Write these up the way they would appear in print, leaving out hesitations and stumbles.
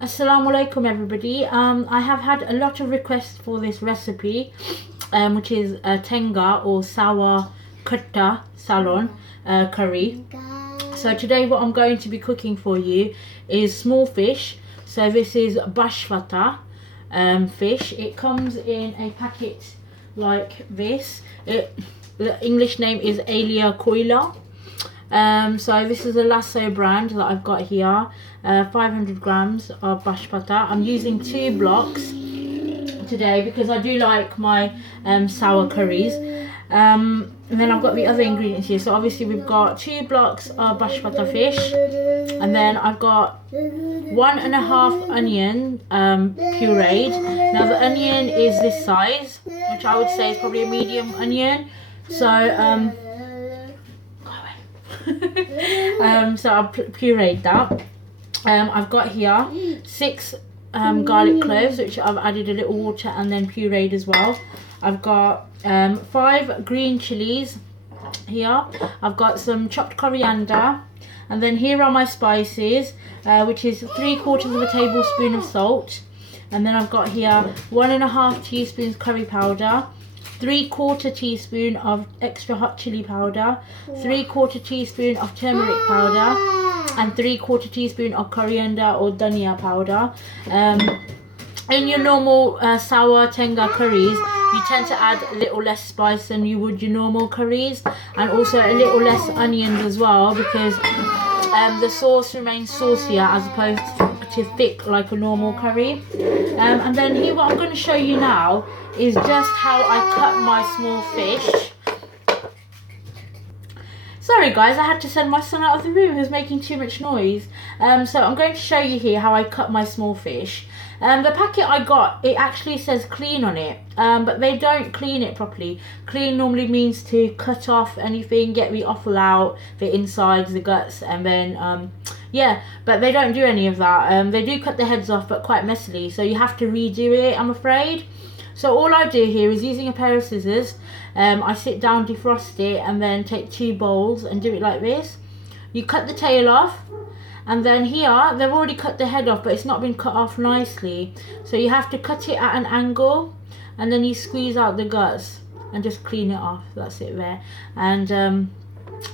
Assalamu alaikum everybody. I have had a lot of requests for this recipe, which is tenga or sour kutta salon curry. So today what I'm going to be cooking for you is small fish. So this is Bashpata fish. It comes in a packet like this. The English name is Alia Koila. So this is a Lasso brand that I've got here. 500 grams of Bashpata. I'm using 2 blocks today because I do like my sour curries. And then I've got the other ingredients here. So obviously we've got 2 blocks of Bashpata fish, and then I've got 1.5 onion pureed. Now the onion is this size, which I would say is probably a medium onion. So so I've pureed that. I've got here 6 garlic cloves, which I've added a little water and then pureed as well. I've got 5 green chilies here. I've got some chopped coriander, and then here are my spices, which is 3/4 tablespoon of salt, and then I've got here 1.5 teaspoons curry powder, 3/4 teaspoon of extra hot chili powder, 3/4 teaspoon of turmeric powder, and 3/4 teaspoon of coriander or dhania powder. In your normal sour tenga curries, you tend to add a little less spice than you would your normal curries, and also a little less onions as well, because the sauce remains saucier as opposed to thick like a normal curry. And then here what I'm going to show you now is just how I cut my small fish. Sorry guys, I had to send my son out of the room. He was making too much noise. So I'm going to show you here how I cut my small fish. The packet I got, it actually says clean on it, but they don't clean it properly. Clean normally means to cut off anything, get the offal out, the insides, the guts, and then yeah, but they don't do any of that. They do cut the heads off, but quite messily, so you have to redo it, I'm afraid. So all I do here is, using a pair of scissors, I sit down, defrost it, and then take 2 bowls and do it like this. You cut the tail off, and then here they've already cut the head off, but it's not been cut off nicely, so you have to cut it at an angle, and then you squeeze out the guts and just clean it off. That's it there. And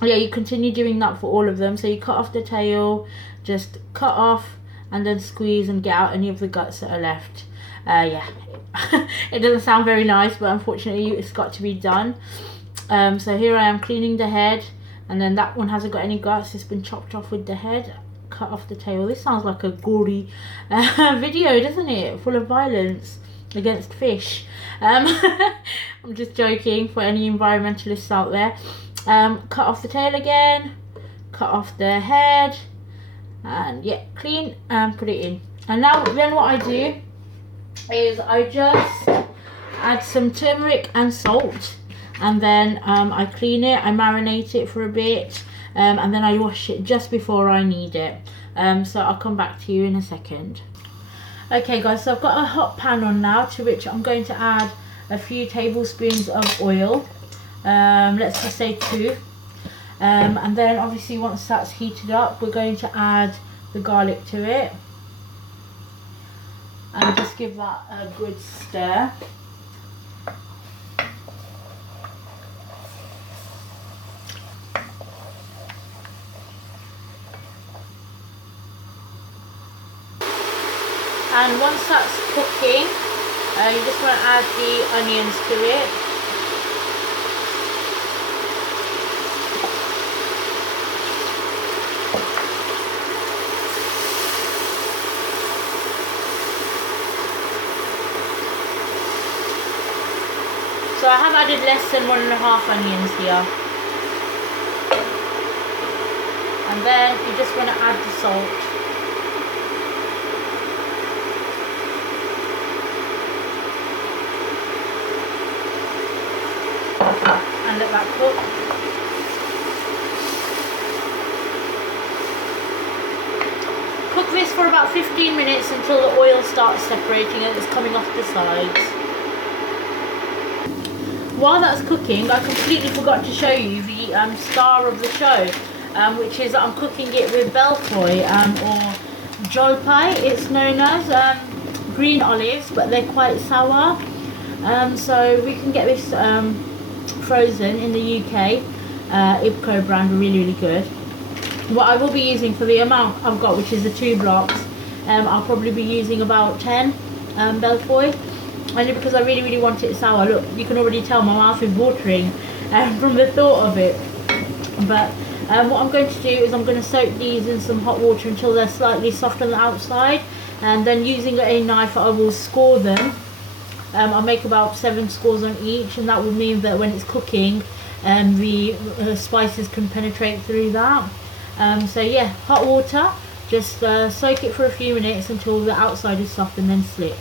yeah, you continue doing that for all of them. So you cut off the tail, just cut off, and then squeeze and get out any of the guts that are left. Yeah, it doesn't sound very nice, but unfortunately it's got to be done. So here I am cleaning the head, and then that one hasn't got any guts. It's been chopped off with the head. Cut off the tail. This sounds like a gory video, doesn't it? Full of violence against fish. I'm just joking for any environmentalists out there. Cut off the tail again, cut off the head, and yeah, clean, and put it in. And now then what I do is I just add some turmeric and salt, and then I clean it, I marinate it for a bit, and then I wash it just before I need it. So I'll come back to you in a second. Okay guys, so I've got a hot pan on now, to which I'm going to add a few tablespoons of oil. Let's just say 2. And then obviously once that's heated up, we're going to add the garlic to it, and just give that a good stir. And once that's cooking, you just want to add the onions to it. So I have added less than 1.5 onions here. And then you just want to add the salt. And let that cook. Cook this for about 15 minutes until the oil starts separating and it's coming off the sides. While that's cooking, I completely forgot to show you the star of the show, which is I'm cooking it with Belfoi or Jolpai, it's known as green olives, but they're quite sour. So we can get this frozen in the UK. Ibco brand, really good. What I will be using for the amount I've got, which is the 2 blocks, I'll probably be using about 10 Belfoi, only because I really want it sour. Look, you can already tell my mouth is watering from the thought of it. But what I'm going to do is I'm going to soak these in some hot water until they're slightly soft on the outside, and then using a knife I will score them. I'll make about 7 scores on each, and that will mean that when it's cooking the spices can penetrate through that. So yeah, hot water, just soak it for a few minutes until the outside is soft and then slit.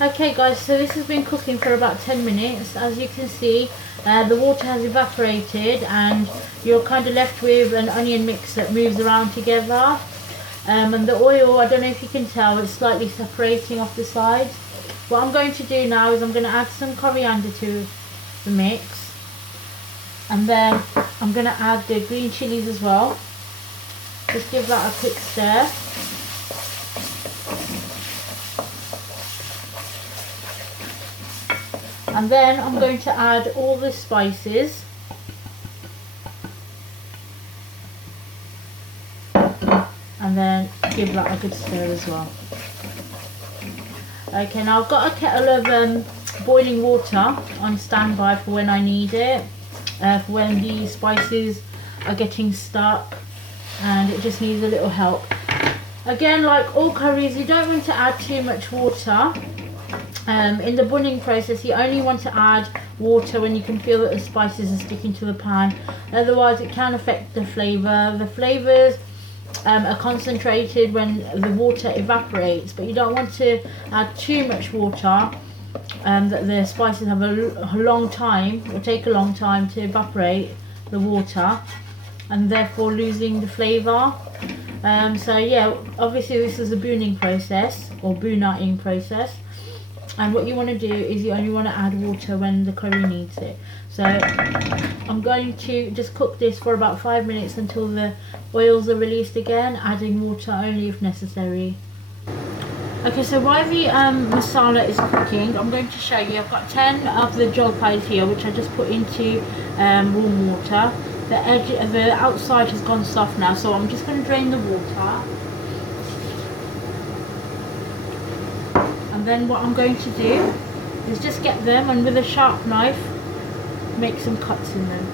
Okay guys, so this has been cooking for about 10 minutes. As you can see, the water has evaporated and you're kind of left with an onion mix that moves around together. And the oil, I don't know if you can tell, it's slightly separating off the sides. What I'm going to do now is I'm going to add some coriander to the mix. And then I'm going to add the green chilies as well. Just give that a quick stir. And then I'm going to add all the spices. And then give that a good stir as well. Okay, now I've got a kettle of boiling water on standby for when I need it. For when the spices are getting stuck and it just needs a little help. Again, like all curries, you don't want to add too much water. In the bunning process, you only want to add water when you can feel that the spices are sticking to the pan. Otherwise, it can affect the flavour. The flavours are concentrated when the water evaporates, but you don't want to add too much water. That the spices have a long time, or take a long time to evaporate the water, and therefore losing the flavour. So yeah, obviously this is a booning process or bunnaing process, and what you want to do is you only want to add water when the curry needs it. So I'm going to just cook this for about 5 minutes until the oils are released again, adding water only if necessary. Okay, so while the masala is cooking, I'm going to show you. I've got 10 of the jolpais here, which I just put into warm water. The outside has gone soft now, so I'm just going to drain the water. And then what I'm going to do is just get them, and with a sharp knife, make some cuts in them.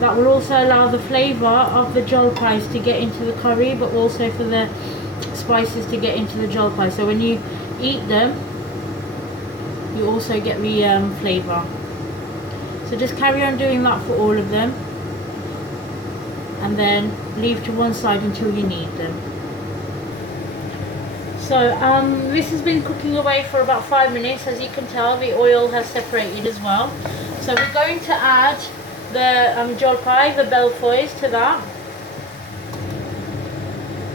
That will also allow the flavour of the jolpais to get into the curry, but also for the spices to get into the jolpai. So when you eat them, you also get the flavour. So just carry on doing that for all of them, and then leave to one side until you need them. So this has been cooking away for about 5 minutes. As you can tell, the oil has separated as well. So we're going to add the jolpai, the belfois, to that.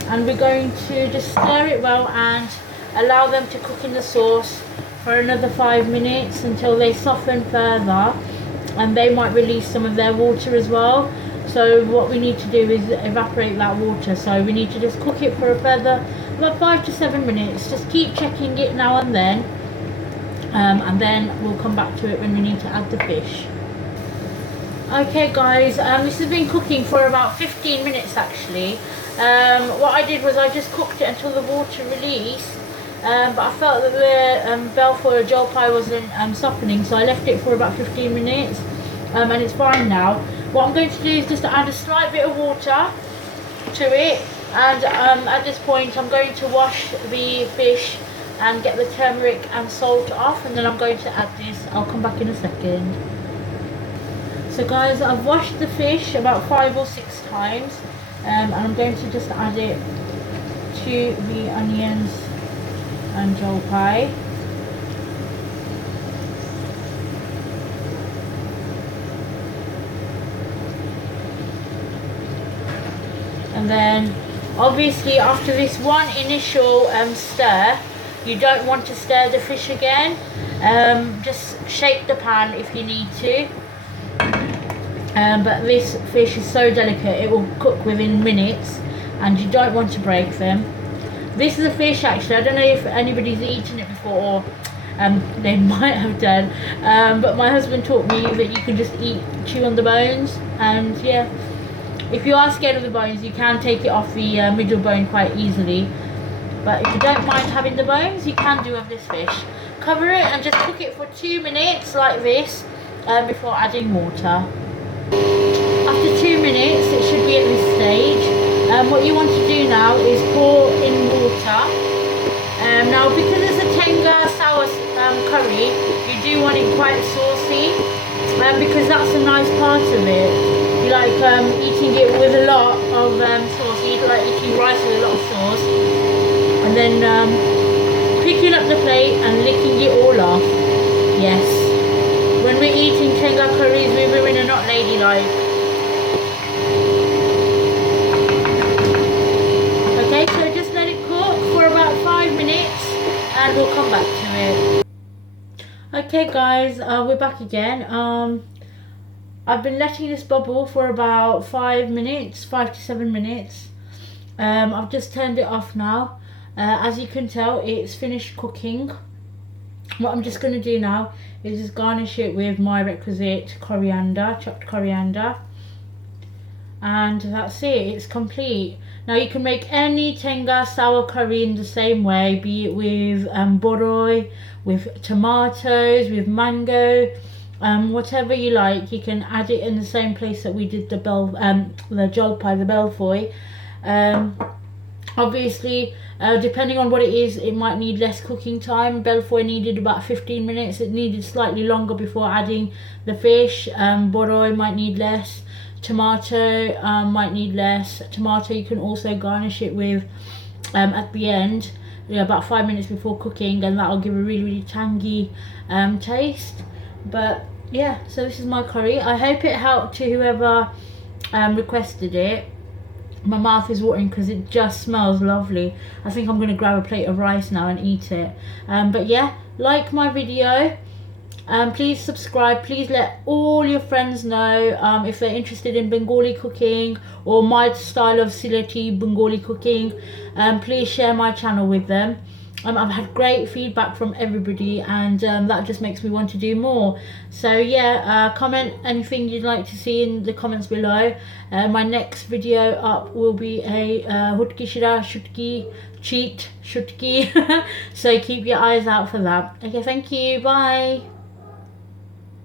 And we're going to just stir it well and allow them to cook in the sauce for another 5 minutes until they soften further, and they might release some of their water as well. So what we need to do is evaporate that water. So we need to just cook it for a further about 5 to 7 minutes. Just keep checking it now and then we'll come back to it when we need to add the fish. Okay guys, this has been cooking for about 15 minutes actually. What I did was I just cooked it until the water released, but I felt that the Belfoi or Jolpai wasn't softening, so I left it for about 15 minutes, and it's fine now. What I'm going to do is just add a slight bit of water to it, and at this point I'm going to wash the fish and get the turmeric and salt off, and then I'm going to add this. I'll come back in a second. So guys, I've washed the fish about 5 or 6 times, and I'm going to just add it to the onions and jolpai. And then obviously after this one initial stir, you don't want to stir the fish again. Just shake the pan if you need to. But this fish is so delicate, it will cook within minutes, and you don't want to break them. This is a fish actually, I don't know if anybody's eaten it before, or they might have done, but my husband taught me that you can just chew on the bones, and yeah, if you are scared of the bones you can take it off the middle bone quite easily, but if you don't mind having the bones you can do with this fish. Cover it and just cook it for 2 minutes like this before adding water. After 2 minutes it should be at this stage. What you want to do now is pour in water. Now because it's a tenga sour curry, you do want it quite saucy, because that's a nice part of it. You like eating it with a lot of sauce. You like eating rice with a lot of sauce, and then picking up the plate and licking it all off. Yes, when we're eating tenga curries, we women are not ladylike. Okay, so just let it cook for about 5 minutes and we'll come back to it. Okay guys, we're back again. I've been letting this bubble for about 5 to 7 minutes. I've just turned it off now. As you can tell, it's finished cooking. What I'm just going to do now is just garnish it with my requisite coriander, chopped coriander. And that's it, it's complete. Now you can make any tenga sour curry in the same way, be it with boroi, with tomatoes, with mango, whatever you like. You can add it in the same place that we did the Jolpai, the Belfoi. Obviously, depending on what it is, it might need less cooking time. Belfoi needed about 15 minutes. It needed slightly longer before adding the fish. Boroi might need less. Tomato might need less. Tomato you can also garnish it with at the end, about 5 minutes before cooking, and that'll give a really tangy taste. But yeah, so this is my curry. I hope it helped to whoever requested it. My mouth is watering because it just smells lovely. I think I'm going to grab a plate of rice now and eat it. But yeah, like my video. Please subscribe. Please let all your friends know if they're interested in Bengali cooking or my style of Sylheti Bengali cooking. Please share my channel with them. I've had great feedback from everybody, and that just makes me want to do more. So yeah, comment anything you'd like to see in the comments below. My next video up will be a hutki shira shutki cheat shutki. So keep your eyes out for that. Okay, thank you, bye.